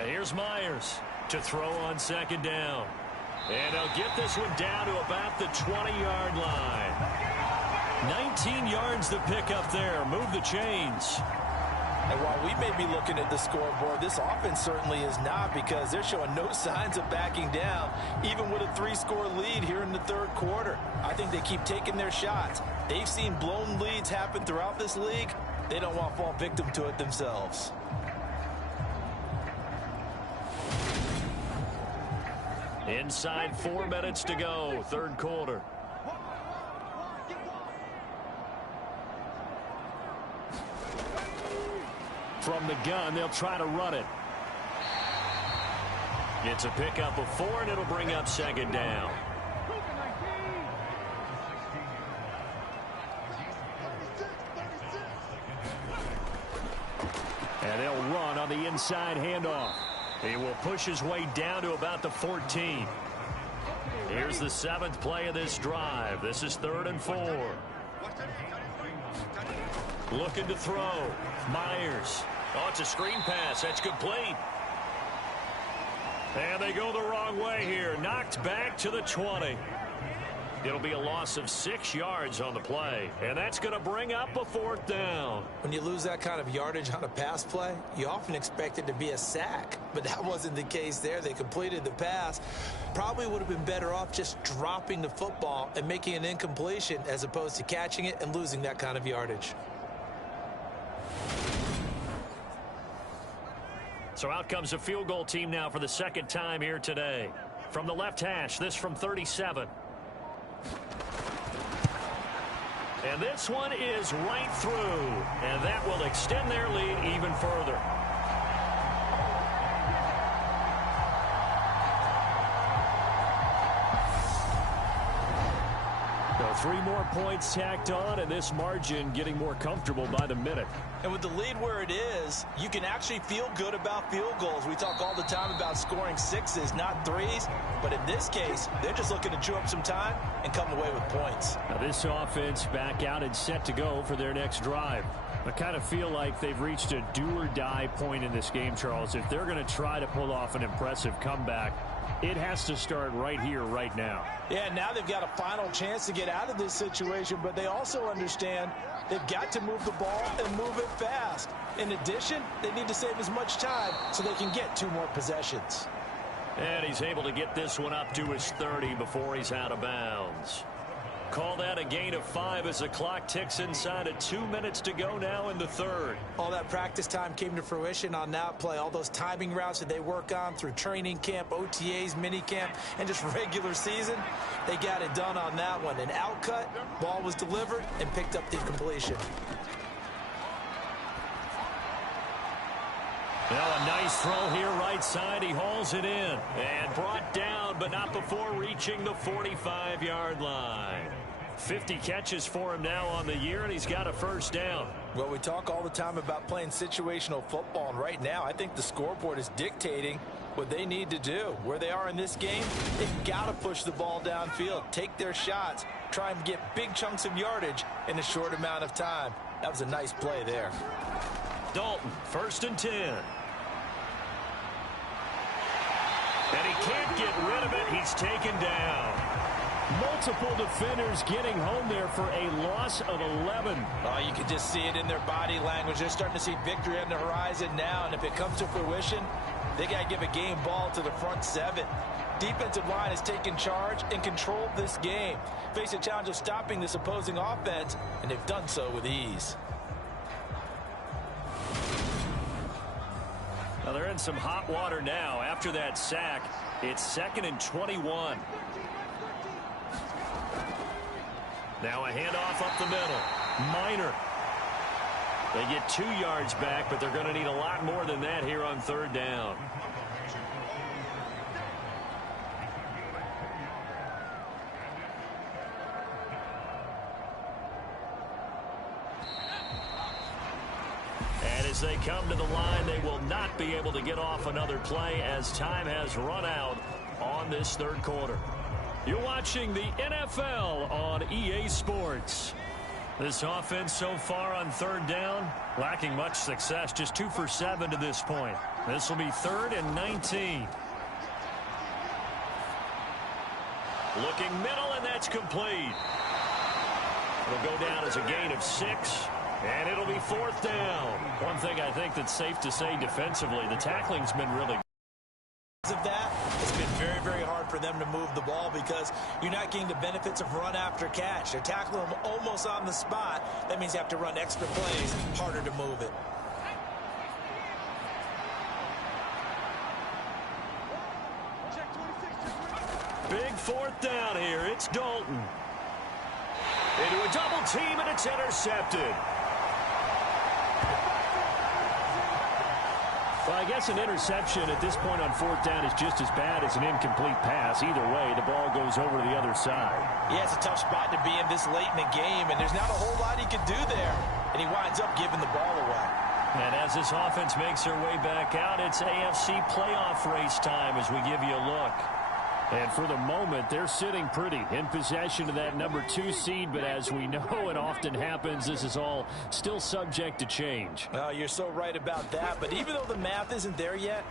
Here's Myers to throw on 2nd down. And they'll get this one down to about the 20-yard line. 19 yards to pick up there. Move the chains. And while we may be looking at the scoreboard, this offense certainly is not, because they're showing no signs of backing down, even with a 3-score lead here in the 3rd quarter. I think they keep taking their shots. They've seen blown leads happen throughout this league. They don't want to fall victim to it themselves. Inside 4 minutes to go, 3rd quarter. From the gun, they'll try to run it. It's a pickup of 4, and it'll bring up 2nd down. And they'll run on the inside handoff. He will push his way down to about the 14. Here's the 7th play of this drive. This is 3rd and 4. Looking to throw. Myers. Oh, it's a screen pass. That's complete. And they go the wrong way here. Knocked back to the 20. It'll be a loss of 6 yards on the play. And that's going to bring up a 4th down. When you lose that kind of yardage on a pass play, you often expect it to be a sack. But that wasn't the case there. They completed the pass. Probably would have been better off just dropping the football and making an incompletion as opposed to catching it and losing that kind of yardage. So out comes a field goal team now for the 2nd time here today. From the left hash, this from 37. And this one is right through. And that will extend their lead even further. So 3 more points tacked on, and this margin getting more comfortable by the minute. And with the lead where it is, you can actually feel good about field goals. We talk all the time about scoring 6s, not 3s. But in this case, they're just looking to chew up some time and come away with points. Now this offense back out and set to go for their next drive. I kind of feel like they've reached a do-or-die point in this game, Charles. If they're going to try to pull off an impressive comeback, it has to start right here, right now. Yeah, now they've got a final chance to get out of this situation, but they also understand they've got to move the ball and move it fast. In addition, they need to save as much time so they can get 2 more possessions. And he's able to get this one up to his 30 before he's out of bounds. Call that a gain of 5 as the clock ticks inside of 2 minutes to go now in the third. All that practice time came to fruition on that play. All those timing routes that they work on through training camp, OTAs, mini camp, and just regular season, they got it done on that one. An outcut, ball was delivered, and picked up the completion. Now a nice throw here right side. He hauls it in and brought down, but not before reaching the 45-yard line. 50 catches for him now on the year, and he's got a first down. Well, we talk all the time about playing situational football, and right now I think the scoreboard is dictating what they need to do. Where they are in this game, they've got to push the ball downfield, take their shots, try and get big chunks of yardage in a short amount of time. That was a nice play there. Dalton, 1st and 10. And he can't get rid of it. He's taken down. Multiple defenders getting home there for a loss of 11. Oh, you can just see it in their body language. They're starting to see victory on the horizon now, and if it comes to fruition, they got to give a game ball to the front 7. Defensive line has taken charge and controlled this game. Face a challenge of stopping this opposing offense, and they've done so with ease. Now they're in some hot water now. After that sack, it's 2nd and 21. Now a handoff up the middle. Minor. They get 2 yards back, but they're going to need a lot more than that here on 3rd down. And as they come to the line, they will not be able to get off another play as time has run out on this 3rd quarter. You're watching the NFL on EA Sports. This offense so far on 3rd down, lacking much success, just 2 for 7 to this point. This will be 3rd and 19. Looking middle, and that's complete. It'll go down as a gain of 6. And it'll be 4th down. One thing I think that's safe to say defensively, the tackling's been really good. Of that, it's been very, very hard for them to move the ball because you're not getting the benefits of run after catch. They're tackling them almost on the spot. That means you have to run extra plays, harder to move it. Big 4th down here. It's Dalton. Into a double team, and it's intercepted. Well, I guess an interception at this point on 4th down is just as bad as an incomplete pass. Either way, the ball goes over to the other side. Yeah, it's a tough spot to be in this late in the game, and there's not a whole lot he can do there. And he winds up giving the ball away. And as this offense makes their way back out, it's AFC playoff race time as we give you a look. And for the moment, they're sitting pretty in possession of that number 2 seed. But as we know, it often happens, this is all still subject to change. Well, you're so right about that. But even though the math isn't there yet,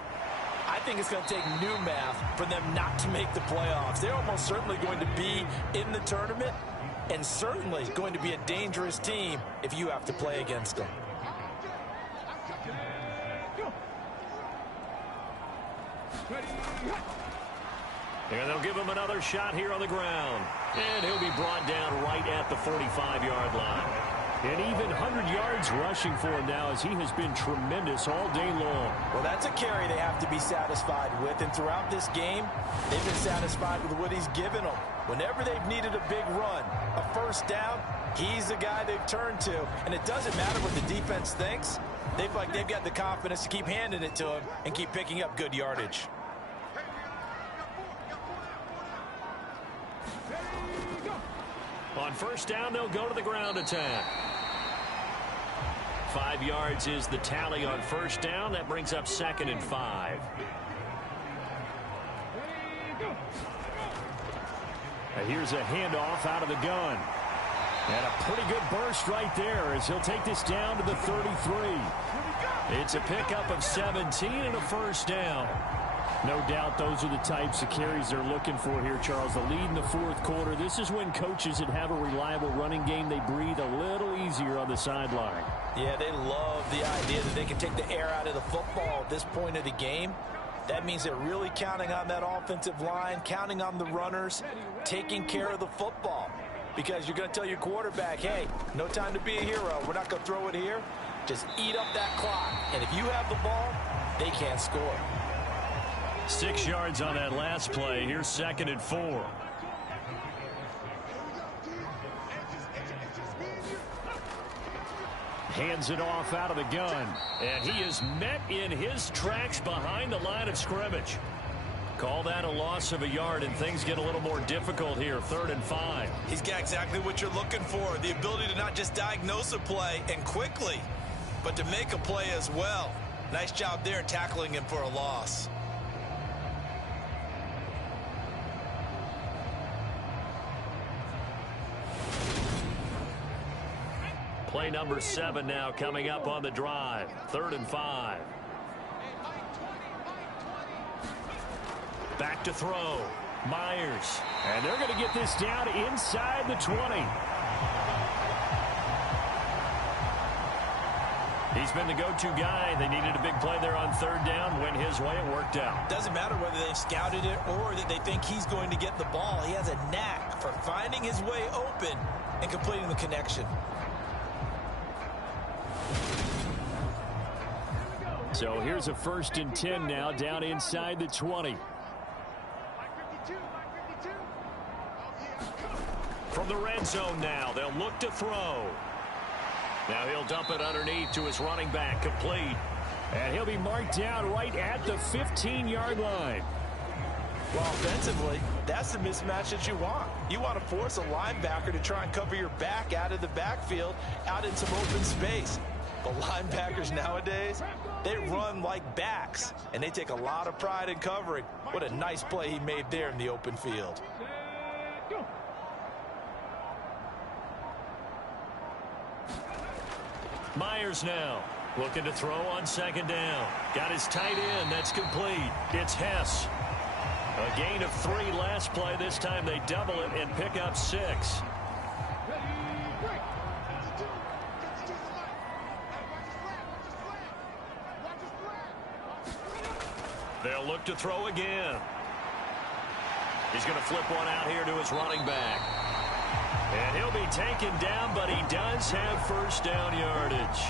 I think it's going to take new math for them not to make the playoffs. They're almost certainly going to be in the tournament and certainly going to be a dangerous team if you have to play against them. And they'll give him another shot here on the ground. And he'll be brought down right at the 45-yard line. And even 100 yards rushing for him now as he has been tremendous all day long. Well, that's a carry they have to be satisfied with. And throughout this game, they've been satisfied with what he's given them. Whenever they've needed a big run, a first down, he's the guy they've turned to. And it doesn't matter what the defense thinks. They've got the confidence to keep handing it to him and keep picking up good yardage. On first down, they'll go to the ground attack. 5 yards is the tally on first down. That brings up 2nd and 5. And here's a handoff out of the gun. And a pretty good burst right there as he'll take this down to the 33. It's a pickup of 17 and a first down. No doubt those are the types of carries they're looking for here, Charles. The lead in the fourth quarter. This is when coaches that have a reliable running game, they breathe a little easier on the sideline. Yeah, they love the idea that they can take the air out of the football at this point of the game. That means they're really counting on that offensive line, counting on the runners, taking care of the football. Because you're going to tell your quarterback, hey, no time to be a hero. We're not going to throw it here. Just eat up that clock. And if you have the ball, they can't score. 6 yards on that last play. Here's 2nd and 4. Hands it off out of the gun. And he is met in his tracks behind the line of scrimmage. Call that a loss of a yard, and things get a little more difficult here. 3rd and 5. He's got exactly what you're looking for. The ability to not just diagnose a play and quickly, but to make a play as well. Nice job there tackling him for a loss. Play number 7 now coming up on the drive. 3rd and 5. Back to throw. Myers. And they're going to get this down inside the 20. He's been the go-to guy. They needed a big play there on 3rd down. Went his way. It worked out. Doesn't matter whether they've scouted it or that they think he's going to get the ball. He has a knack for finding his way open and completing the connection. So here's a 1st and 10 now down inside the 20. From the red zone now, they'll look to throw. Now he'll dump it underneath to his running back, complete. And he'll be marked down right at the 15-yard line. Well, offensively, that's the mismatch that you want. You want to force a linebacker to try and cover your back out of the backfield, out in some open space. The linebackers nowadays, they run like backs, and they take a lot of pride in covering. What a nice play he made there in the open field. Myers now looking to throw on 2nd down. Got his tight end. That's complete. It's Hess. A gain of 3 last play. This time they double it and pick up 6. They'll look to throw again. He's going to flip one out here to his running back. And he'll be taken down, but he does have 1st down yardage.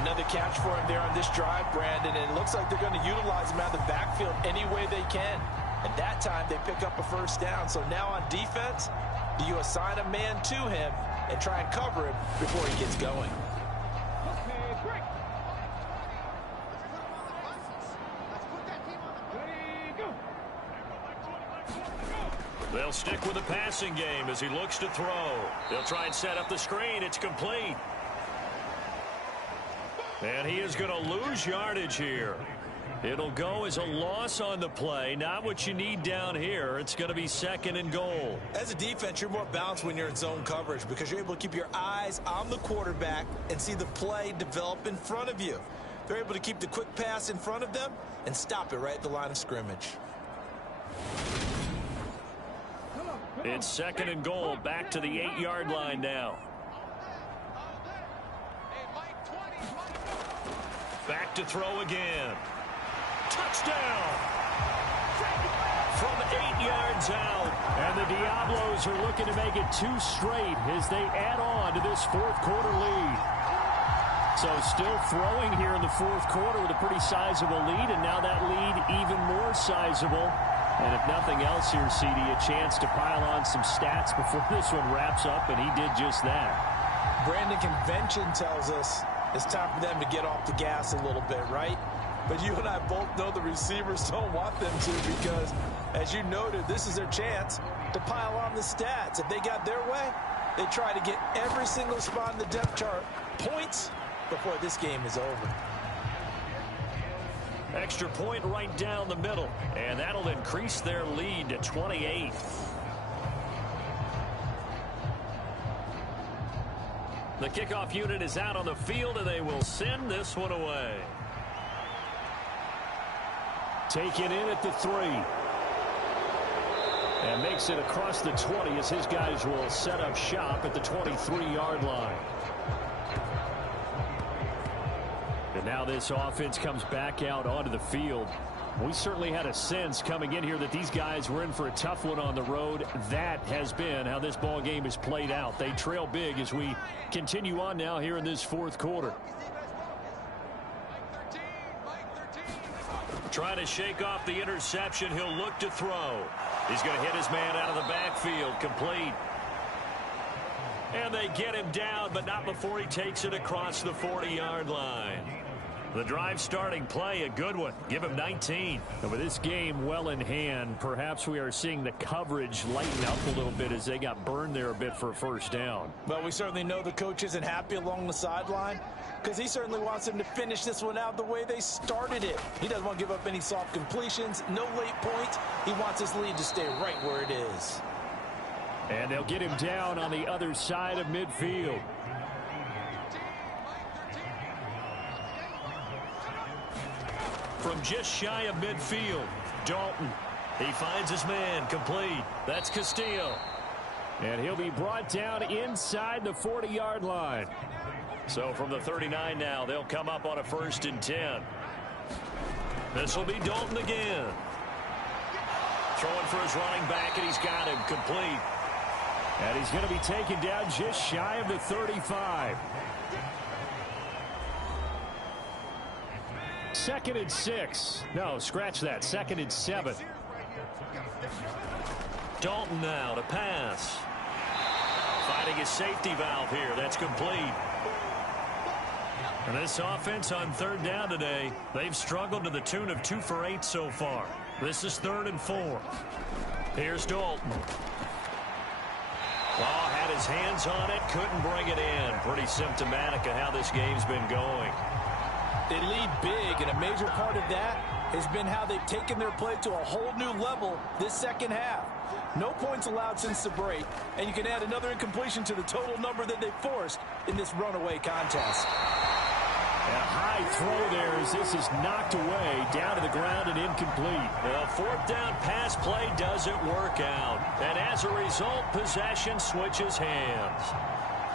Another catch for him there on this drive, Brandon, and it looks like they're going to utilize him out of the backfield any way they can. And that time they pick up a 1st down. So now on defense, do you assign a man to him and try and cover him before he gets going? They'll stick with the passing game as he looks to throw. They'll try and set up the screen. It's complete. And he is going to lose yardage here. It'll go as a loss on the play. Not what you need down here. It's going to be 2nd and goal. As a defense, you're more balanced when you're in zone coverage because you're able to keep your eyes on the quarterback and see the play develop in front of you. They're able to keep the quick pass in front of them and stop it right at the line of scrimmage. It's 2nd and goal. Back to the 8-yard line now. Back to throw again. Touchdown! From 8 yards out. And the Diablos are looking to make it 2 straight as they add on to this 4th quarter lead. So still throwing here in the 4th quarter with a pretty sizable lead, and now that lead even more sizable And if nothing else here, CD, a chance to pile on some stats before this one wraps up, and he did just that. Brandon, convention tells us it's time for them to get off the gas a little bit, right? But you and I both know the receivers don't want them to because, as you noted, this is their chance to pile on the stats. If they got their way, they try to get every single spot in the depth chart points before this game is over. Extra point right down the middle, and that'll increase their lead to 28. The kickoff unit is out on the field, and they will send this one away. Taken in at the 3. And makes it across the 20 as his guys will set up shop at the 23-yard line. And now this offense comes back out onto the field. We certainly had a sense coming in here that these guys were in for a tough one on the road. That has been how this ball game is played out. They trail big as we continue on now here in this fourth quarter. Trying to shake off the interception. He'll look to throw. He's going to hit his man out of the backfield. Complete. And they get him down, but not before he takes it across the 40-yard line. The drive starting play, a good one. Give him 19. And with this game well in hand, perhaps we are seeing the coverage lighten up a little bit as they got burned there a bit for a first down. Well, we certainly know the coach isn't happy along the sideline because he certainly wants them to finish this one out the way they started it. He doesn't want to give up any soft completions, no late points. He wants his lead to stay right where it is. And they'll get him down on the other side of midfield. From just shy of midfield, Dalton. He finds his man. Complete. That's Castillo. And he'll be brought down inside the 40-yard line. So from the 39 now, they'll come up on a 1st and 10. This will be Dalton again. Throwing for his running back, and he's got him. Complete. And he's going to be taken down just shy of the 35. 2nd and 6. No, scratch that. 2nd and 7. Dalton now to pass. Finding his safety valve here. That's complete. And this offense on 3rd down today, they've struggled to the tune of 2 for 8 so far. This is 3rd and 4. Here's Dalton. Oh, had his hands on it, couldn't bring it in. Pretty symptomatic of how this game's been going. They lead big, and a major part of that has been how they've taken their play to a whole new level this second half. No points allowed since the break, and you can add another incompletion to the total number that they forced in this runaway contest. And a high throw there as this is knocked away, down to the ground and incomplete. The 4th down pass play doesn't work out, and as a result, possession switches hands.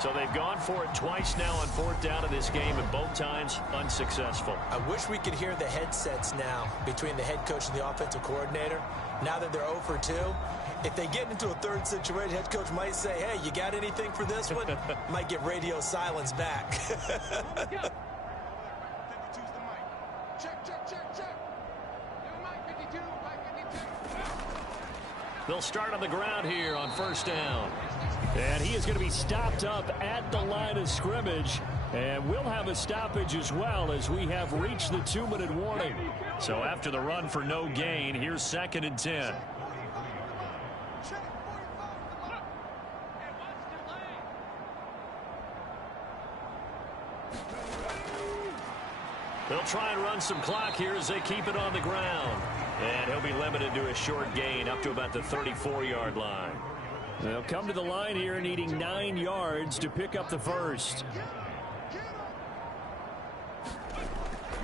So they've gone for it twice now on 4th down in this game, and both times unsuccessful. I wish we could hear the headsets now between the head coach and the offensive coordinator. Now that they're 0 for 2, if they get into a 3rd situation, head coach might say, hey, you got anything for this one? Might get radio silence back. They'll start on the ground here on 1st down. And he is going to be stopped up at the line of scrimmage. And we'll have a stoppage as well as we have reached the 2-minute warning. So after the run for no gain, here's 2nd and 10. They'll try and run some clock here as they keep it on the ground. And he'll be limited to a short gain up to about the 34-yard line. They'll come to the line here needing 9 yards to pick up the first.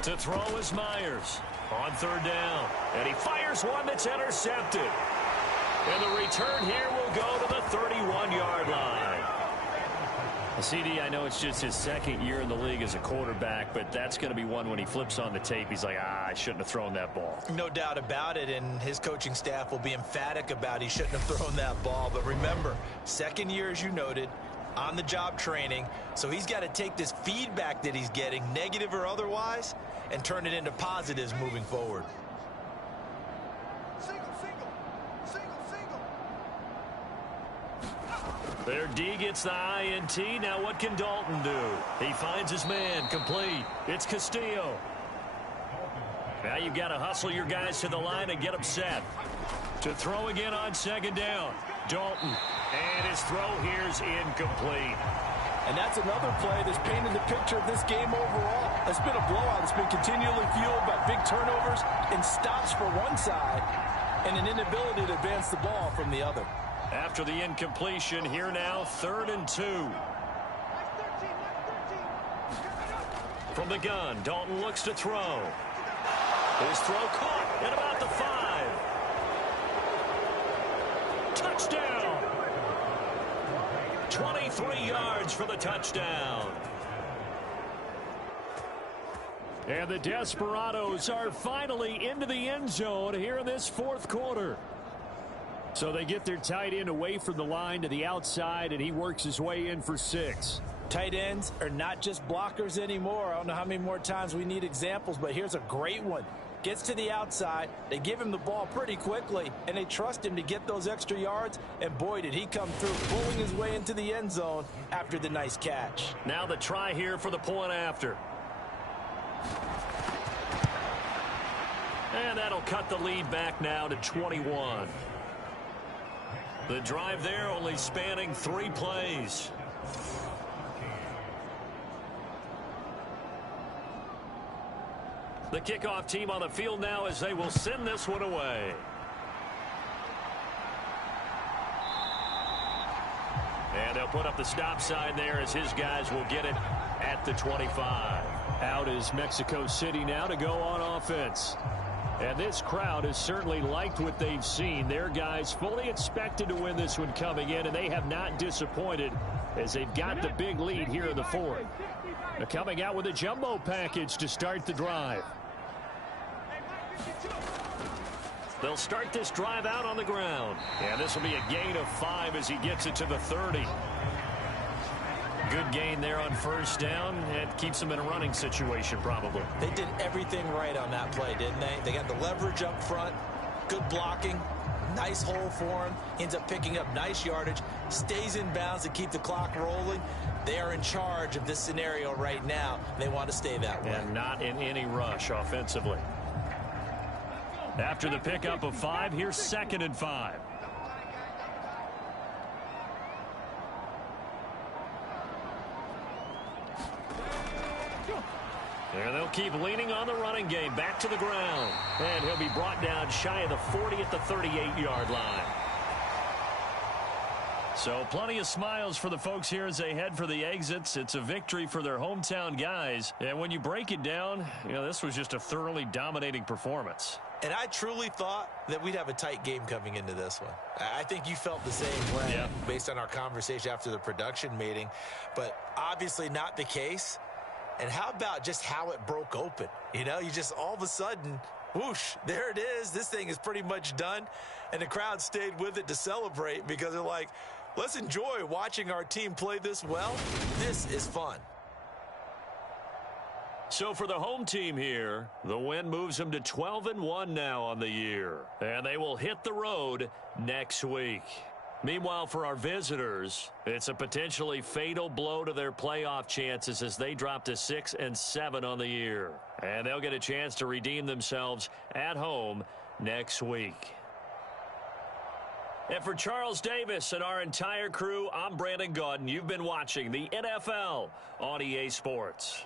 To throw is Myers on 3rd down. And he fires one that's intercepted. And the return here will go to the 31-yard line. CD, I know it's just his 2nd year in the league as a quarterback, but that's going to be one when he flips on the tape, he's like, I shouldn't have thrown that ball. No doubt about it, and his coaching staff will be emphatic about he shouldn't have thrown that ball. But remember, 2nd year, as you noted, on-the-job training, so he's got to take this feedback that he's getting, negative or otherwise, and turn it into positives moving forward. Their D gets the INT. Now what can Dalton do? He finds his man. Complete. It's Castillo. Now you've got to hustle your guys to the line and get them set. To throw again on second down. Dalton. And his throw here's incomplete. And that's another play that's painted the picture of this game overall. It's been a blowout. It's been continually fueled by big turnovers and stops for one side and an inability to advance the ball from the other. After the incompletion, here now, 3rd and 2. From the gun, Dalton looks to throw. His throw caught at about the 5. Touchdown! 23 yards for the touchdown. And the Desperados are finally into the end zone here in this 4th quarter. So they get their tight end away from the line to the outside, and he works his way in for 6. Tight ends are not just blockers anymore. I don't know how many more times we need examples, but here's a great one. Gets to the outside, they give him the ball pretty quickly, and they trust him to get those extra yards, and boy, did he come through, pulling his way into the end zone after the nice catch. Now the try here for the point after. And that'll cut the lead back now to 21. The drive there only spanning 3 plays. The kickoff team on the field now as they will send this one away. And they'll put up the stop sign there as his guys will get it at the 25. Out is Mexico City now to go on offense. And this crowd has certainly liked what they've seen. Their guys fully expected to win this one coming in, and they have not disappointed as they've got the big lead here in the 4th. They're coming out with a jumbo package to start the drive. They'll start this drive out on the ground. And this will be a gain of 5 as he gets it to the 30. Good gain there on 1st down. It keeps them in a running situation probably. They did everything right on that play, didn't they? They got the leverage up front, good blocking, nice hole for him, ends up picking up nice yardage, stays in bounds to keep the clock rolling. They are in charge of this scenario right now. They want to stay that way. And not in any rush offensively. After the pickup of 5, here's 2nd and 5. And they'll keep leaning on the running game. Back to the ground. And he'll be brought down shy of the 40 at the 38-yard line. So plenty of smiles for the folks here as they head for the exits. It's a victory for their hometown guys. And when you break it down, you know, this was just a thoroughly dominating performance. And I truly thought that we'd have a tight game coming into this one. I think you felt the same way based on our conversation after the production meeting. But obviously not the case. And how about just how it broke open? You know, you just all of a sudden, whoosh, there it is. This thing is pretty much done. And the crowd stayed with it to celebrate because they're like, let's enjoy watching our team play this well. This is fun. So for the home team here, the win moves them to 12-1 now on the year. And they will hit the road next week. Meanwhile, for our visitors, it's a potentially fatal blow to their playoff chances as they drop to 6-7 on the year. And they'll get a chance to redeem themselves at home next week. And for Charles Davis and our entire crew, I'm Brandon Gaudin. You've been watching the NFL on EA Sports.